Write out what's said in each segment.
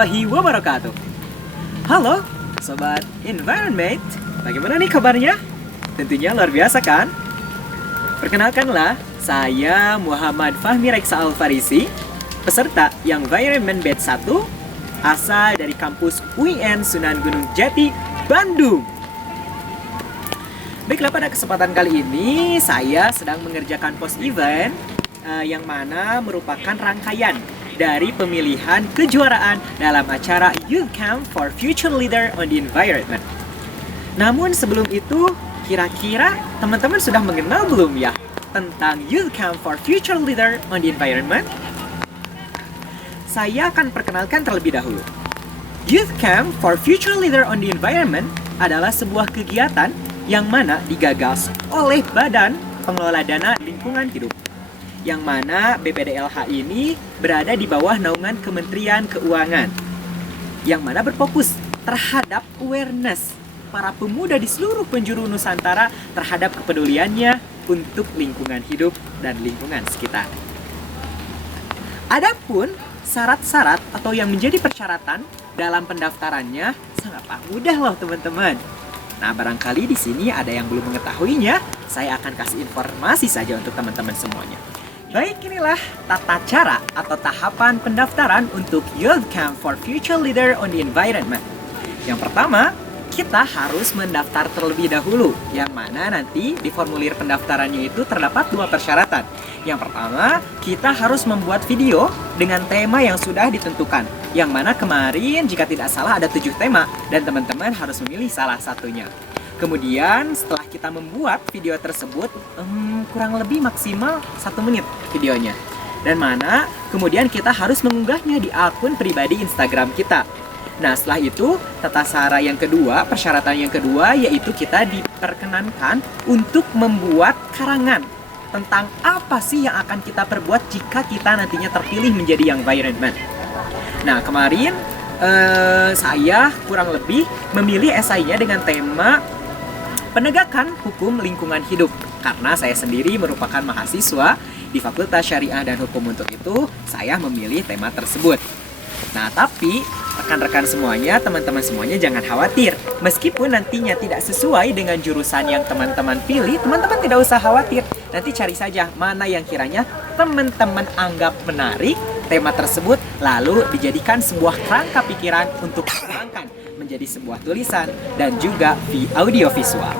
warahmatullahi wabarakatuh. Halo, Sobat Environment. Bagaimana nih kabarnya? Tentunya luar biasa kan? Perkenalkanlah, saya Muhammad Fahmi Reksa Al-Farisi, peserta yang Environment Batch 1, asal dari kampus UIN Sunan Gunung Jati, Bandung. Baiklah, pada kesempatan kali ini saya sedang mengerjakan post event yang mana merupakan rangkaian dari pemilihan kejuaraan dalam acara Youth Camp for Future Leader on the Environment. Namun sebelum itu, kira-kira teman-teman sudah mengenal belum ya tentang Youth Camp for Future Leader on the Environment? Saya akan perkenalkan terlebih dahulu. Youth Camp for Future Leader on the Environment adalah sebuah kegiatan yang mana digagas oleh Badan Pengelola Dana Lingkungan Hidup, yang mana BPDLH ini berada di bawah naungan Kementerian Keuangan, yang mana berfokus terhadap awareness para pemuda di seluruh penjuru Nusantara terhadap kepeduliannya untuk lingkungan hidup dan lingkungan sekitar. Adapun syarat-syarat atau yang menjadi persyaratan dalam pendaftarannya sangatlah mudah loh teman-teman. Nah, barangkali di sini ada yang belum mengetahuinya, saya akan kasih informasi saja untuk teman-teman semuanya. Baik, inilah tata cara atau tahapan pendaftaran untuk Youth Camp for Future Leader on the Environment. Yang pertama, kita harus mendaftar terlebih dahulu, yang mana nanti di formulir pendaftarannya itu terdapat 2 persyaratan. Yang pertama, kita harus membuat video dengan tema yang sudah ditentukan, yang mana kemarin jika tidak salah ada 7 tema dan teman-teman harus memilih salah satunya. Kemudian setelah kita membuat video tersebut, kurang lebih maksimal 1 menit videonya, dan mana kemudian kita harus mengunggahnya di akun pribadi Instagram kita. Nah, setelah itu, tata cara yang kedua, persyaratan yang kedua, yaitu kita diperkenankan untuk membuat karangan tentang apa sih yang akan kita perbuat jika kita nantinya terpilih menjadi Young Environment. Nah, kemarin saya kurang lebih memilih esainya dengan tema penegakan hukum lingkungan hidup, karena saya sendiri merupakan mahasiswa di Fakultas Syariah dan Hukum. Untuk itu, saya memilih tema tersebut. Nah, tapi rekan-rekan semuanya, teman-teman semuanya jangan khawatir. Meskipun nantinya tidak sesuai dengan jurusan yang teman-teman pilih, teman-teman tidak usah khawatir. Nanti cari saja mana yang kiranya teman-teman anggap menarik tema tersebut, lalu dijadikan sebuah kerangka pikiran untuk dikembangkan menjadi sebuah tulisan dan juga audio visual.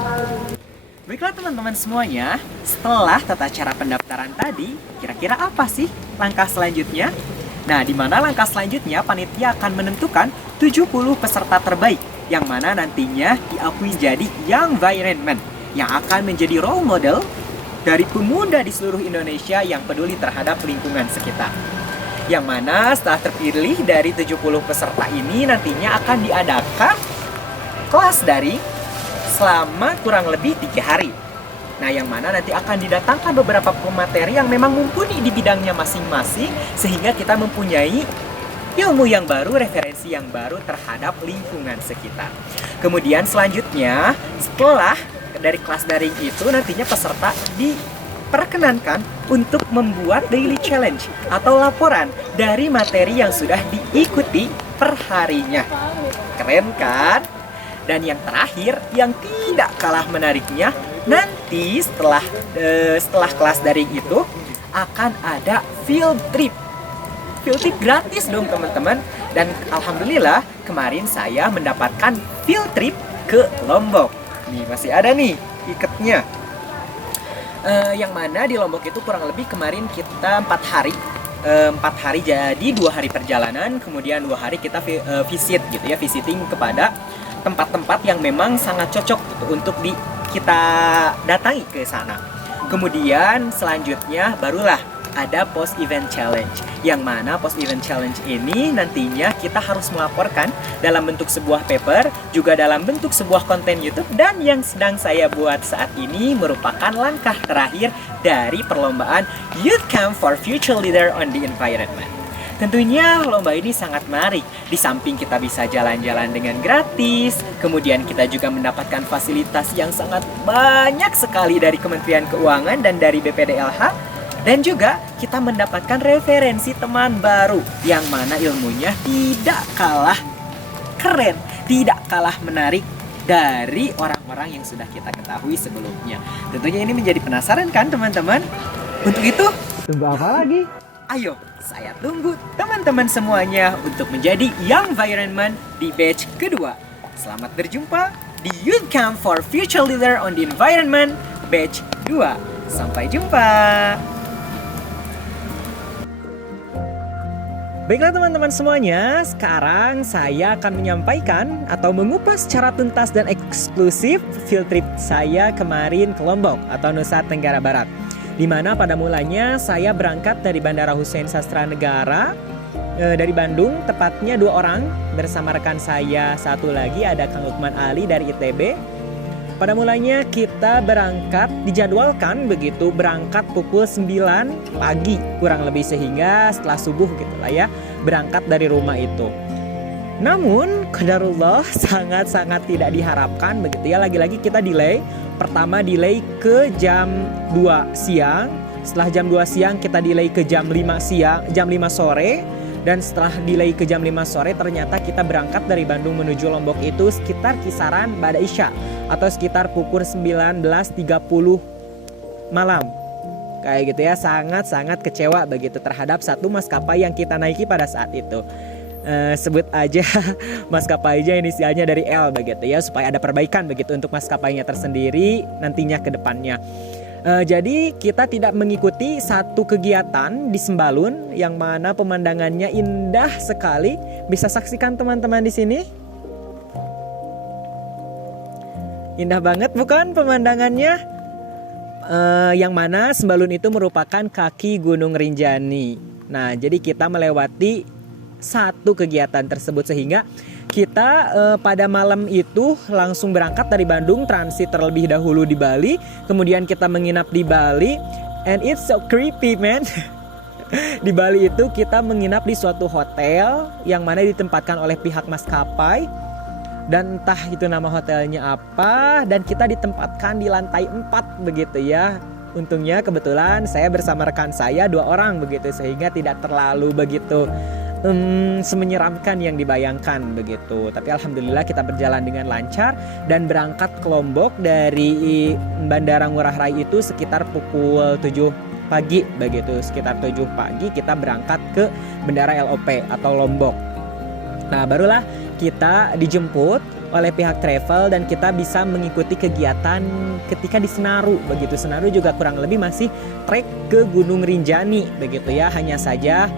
Baiklah teman-teman semuanya, setelah tata cara pendaftaran tadi, kira-kira apa sih langkah selanjutnya? Nah, di mana langkah selanjutnya panitia akan menentukan 70 peserta terbaik yang mana nantinya diakui jadi Young Environment yang akan menjadi role model dari pemuda di seluruh Indonesia yang peduli terhadap lingkungan sekitar. Yang mana setelah terpilih dari 70 peserta ini nantinya akan diadakan kelas daring selama kurang lebih 3 hari. Nah, yang mana nanti akan didatangkan beberapa pemateri yang memang mumpuni di bidangnya masing-masing, sehingga kita mempunyai ilmu yang baru, referensi yang baru terhadap lingkungan sekitar. Kemudian selanjutnya, setelah dari kelas daring itu, nantinya peserta diperkenankan untuk membuat daily challenge atau laporan dari materi yang sudah diikuti perharinya. Keren kan? Dan yang terakhir, yang tidak kalah menariknya, nanti setelah kelas daring itu akan ada field trip gratis dong teman-teman. Dan alhamdulillah kemarin saya mendapatkan field trip ke Lombok. Nih masih ada nih tiketnya. Yang mana di Lombok itu kurang lebih kemarin kita 4 hari. 4 hari jadi 2 hari perjalanan, kemudian 2 hari kita visit gitu ya, visiting kepada tempat-tempat yang memang sangat cocok gitu, untuk kita datangi ke sana. Kemudian selanjutnya barulah ada post event challenge, yang mana post event challenge ini nantinya kita harus melaporkan dalam bentuk sebuah paper, juga dalam bentuk sebuah konten YouTube, dan yang sedang saya buat saat ini merupakan langkah terakhir dari perlombaan Youth Camp for Future Leader on the Environment. Tentunya lomba ini sangat menarik. Di samping kita bisa jalan-jalan dengan gratis, kemudian kita juga mendapatkan fasilitas yang sangat banyak sekali dari Kementerian Keuangan dan dari BPDLH. Dan juga kita mendapatkan referensi teman baru yang mana ilmunya tidak kalah keren, tidak kalah menarik dari orang-orang yang sudah kita ketahui sebelumnya. Tentunya ini menjadi penasaran kan teman-teman? Untuk itu, Tunggu apa lagi? ayo saya tunggu teman-teman semuanya untuk menjadi Young Environment di batch kedua. Selamat berjumpa di Youth Camp for Future Leader on the Environment batch 2. Sampai jumpa. Baiklah teman-teman semuanya, sekarang saya akan menyampaikan atau mengupas secara tuntas dan eksklusif field trip saya kemarin ke Lombok atau Nusa Tenggara Barat. Di mana pada mulanya saya berangkat dari Bandara Hussein Sastranegara dari Bandung, tepatnya 2 orang bersama rekan saya, satu lagi ada Kang Lukman Ali dari ITB. Pada mulanya kita berangkat, dijadwalkan begitu berangkat pukul 9 pagi kurang lebih, sehingga setelah subuh gitu lah ya, berangkat dari rumah itu. Namun qadarullah sangat-sangat tidak diharapkan begitu ya, lagi-lagi kita delay. Pertama delay ke jam 2 siang, setelah jam 2 siang kita delay ke jam 5 siang, jam 5 sore. Dan setelah delay ke jam 5 sore ternyata kita berangkat dari Bandung menuju Lombok itu sekitar kisaran ba'da isya atau sekitar pukul 19.30 malam. Kayak gitu ya, sangat-sangat kecewa begitu terhadap satu maskapai yang kita naiki pada saat itu. Sebut aja maskapai aja inisialnya dari L begitu ya, supaya ada perbaikan begitu untuk maskapainya tersendiri nantinya ke depannya. Jadi kita tidak mengikuti satu kegiatan di Sembalun yang mana pemandangannya indah sekali. Bisa saksikan teman-teman di sini. Indah banget bukan pemandangannya? Yang mana Sembalun itu merupakan kaki Gunung Rinjani. Nah, jadi kita melewati satu kegiatan tersebut sehingga kita pada malam itu langsung berangkat dari Bandung, transit terlebih dahulu di Bali, kemudian kita menginap di Bali, and it's so creepy man. Di Bali itu kita menginap di suatu hotel yang mana ditempatkan oleh pihak maskapai, dan entah itu nama hotelnya apa, dan kita ditempatkan di lantai 4 begitu ya. Untungnya kebetulan saya bersama rekan saya 2 orang begitu, sehingga tidak terlalu begitu semenyeramkan yang dibayangkan begitu. Tapi alhamdulillah kita berjalan dengan lancar dan berangkat ke Lombok dari Bandara Ngurah Rai itu sekitar pukul 7 pagi begitu. Sekitar 7 pagi kita berangkat ke Bandara LOP atau Lombok. Nah, barulah kita dijemput oleh pihak travel dan kita bisa mengikuti kegiatan ketika di Senaru begitu. Senaru juga kurang lebih masih trek ke Gunung Rinjani begitu ya, hanya saja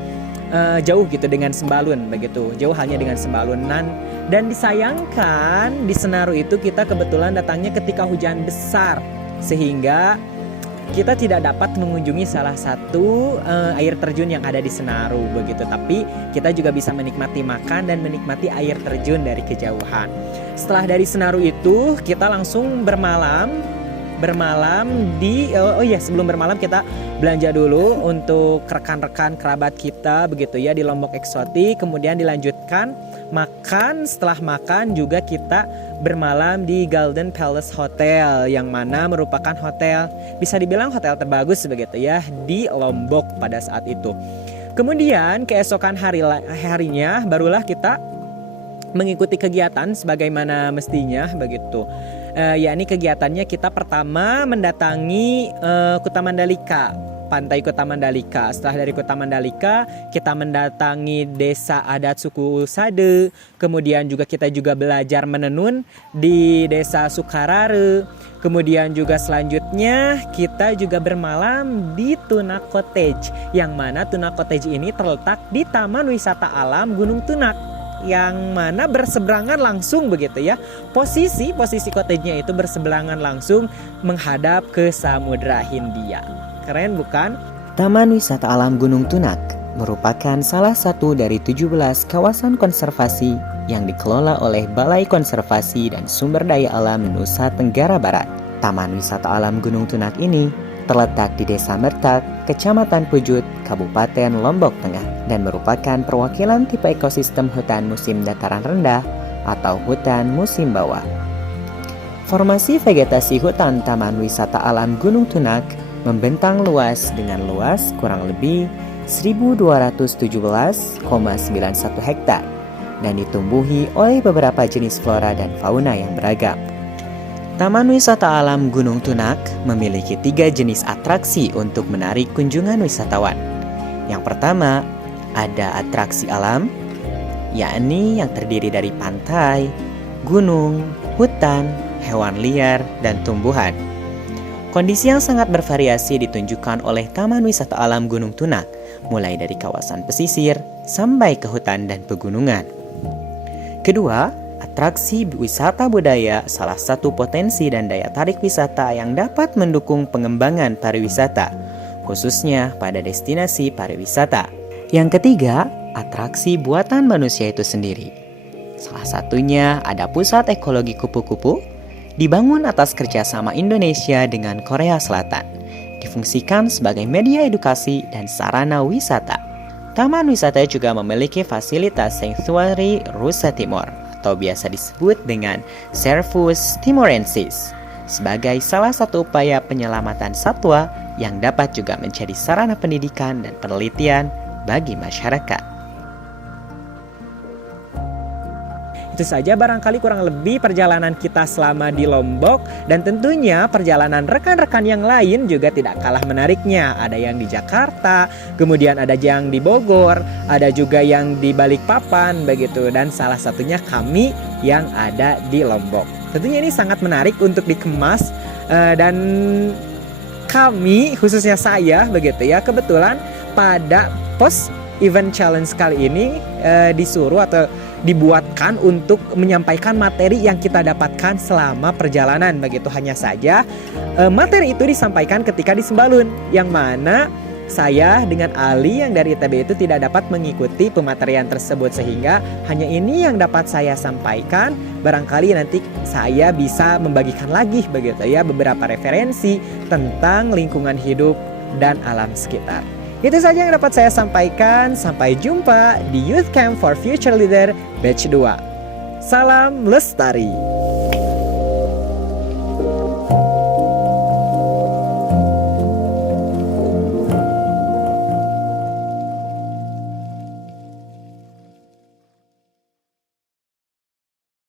jauh gitu dengan Sembalun begitu, jauh hanya dengan Sembalunan. Dan disayangkan di Senaru itu kita kebetulan datangnya ketika hujan besar sehingga kita tidak dapat mengunjungi salah satu air terjun yang ada di Senaru begitu. Tapi kita juga bisa menikmati makan dan menikmati air terjun dari kejauhan. Setelah dari Senaru itu kita langsung bermalam di sebelum bermalam kita belanja dulu untuk rekan-rekan kerabat kita begitu ya di Lombok Eksotik, kemudian dilanjutkan makan. Setelah makan juga kita bermalam di Golden Palace Hotel yang mana merupakan hotel, bisa dibilang hotel terbagus begitu ya di Lombok pada saat itu. Kemudian keesokan harinya barulah kita mengikuti kegiatan sebagaimana mestinya begitu. Yakni kegiatannya kita pertama mendatangi Kuta Mandalika, pantai Kuta Mandalika. Setelah dari Kuta Mandalika kita mendatangi desa adat suku Sade. Kemudian juga kita belajar menenun di desa Sukarare. Kemudian juga selanjutnya kita juga bermalam di Tuna Cottage, yang mana Tuna Cottage ini terletak di Taman Wisata Alam Gunung Tunak, yang mana berseberangan langsung begitu ya. Posisi cottage-nya itu berseberangan langsung menghadap ke Samudra Hindia. Keren bukan? Taman Wisata Alam Gunung Tunak merupakan salah satu dari 17 kawasan konservasi yang dikelola oleh Balai Konservasi dan Sumber Daya Alam Nusa Tenggara Barat. Taman Wisata Alam Gunung Tunak ini terletak di Desa Mertak, Kecamatan Pujut, Kabupaten Lombok Tengah, dan merupakan perwakilan tipe ekosistem hutan musim dataran rendah atau hutan musim bawah. Formasi vegetasi hutan Taman Wisata Alam Gunung Tunak membentang luas dengan luas kurang lebih 1217,91 hektar dan ditumbuhi oleh beberapa jenis flora dan fauna yang beragam. Taman Wisata Alam Gunung Tunak memiliki 3 jenis atraksi untuk menarik kunjungan wisatawan. Yang pertama, ada atraksi alam, yakni yang terdiri dari pantai, gunung, hutan, hewan liar, dan tumbuhan. Kondisi yang sangat bervariasi ditunjukkan oleh Taman Wisata Alam Gunung Tunak, mulai dari kawasan pesisir sampai ke hutan dan pegunungan. Kedua, atraksi wisata budaya salah satu potensi dan daya tarik wisata yang dapat mendukung pengembangan pariwisata, khususnya pada destinasi pariwisata. Yang ketiga, atraksi buatan manusia itu sendiri. Salah satunya ada Pusat Ekologi Kupu-Kupu, dibangun atas kerjasama Indonesia dengan Korea Selatan, difungsikan sebagai media edukasi dan sarana wisata. Taman wisata juga memiliki fasilitas Sanctuary Rusa Timor atau biasa disebut dengan Cervus timorensis sebagai salah satu upaya penyelamatan satwa yang dapat juga menjadi sarana pendidikan dan penelitian bagi masyarakat. Itu saja barangkali kurang lebih perjalanan kita selama di Lombok, dan tentunya perjalanan rekan-rekan yang lain juga tidak kalah menariknya. Ada yang di Jakarta, kemudian ada yang di Bogor, ada juga yang di Balikpapan begitu, dan salah satunya kami yang ada di Lombok. Tentunya ini sangat menarik untuk dikemas, dan kami khususnya saya begitu ya, kebetulan pada post event challenge kali ini disuruh atau dibuatkan untuk menyampaikan materi yang kita dapatkan selama perjalanan begitu. Hanya saja materi itu disampaikan ketika di Sembalun, yang mana saya dengan Ali yang dari ITB itu tidak dapat mengikuti pematerian tersebut, sehingga hanya ini yang dapat saya sampaikan. Barangkali nanti saya bisa membagikan lagi begitu ya beberapa referensi tentang lingkungan hidup dan alam sekitar. Itu saja yang dapat saya sampaikan. Sampai jumpa di Youth Camp for Future Leader Batch 2. Salam Lestari.